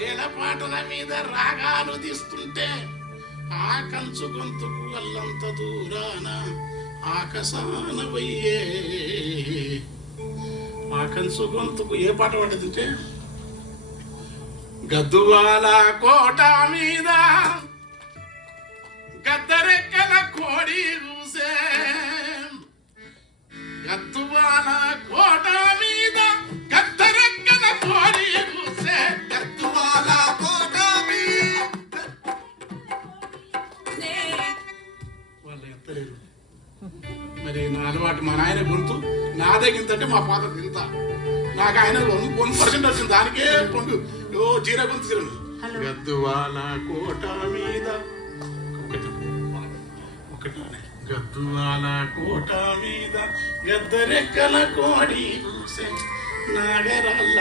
వేల పాటల మీద రాగాలు తీస్తుంటే ఆ కంచు గొంతుకు అల్లంత దూరాన ఆకాశాన వయ్యే. ఆ కంచు గొంతుకు ఏ పాట పడ్డదంటే గద్దువాల కోట మీద గద్దరెక్కల కోడి కూసే. గద్దువాల కోట మీద గద్దరెక్కల కోడి కూసే. గద్దువాల కోట మీద వాళ్ళు ఎత్తలేరు. మరి నా అలవాటు మా నాయన గొంతు నాదే గింతంటే మా ఫాదర్ గింత. నాకు ఆయన 1% వచ్చింది, దానికే పొంగు జీర గొంతు తిరగదు. గద్దువాల కోట మీద గద్దువాల కోట మీద గద్దరెక్కల కోడి కూసే. నాగరల్ల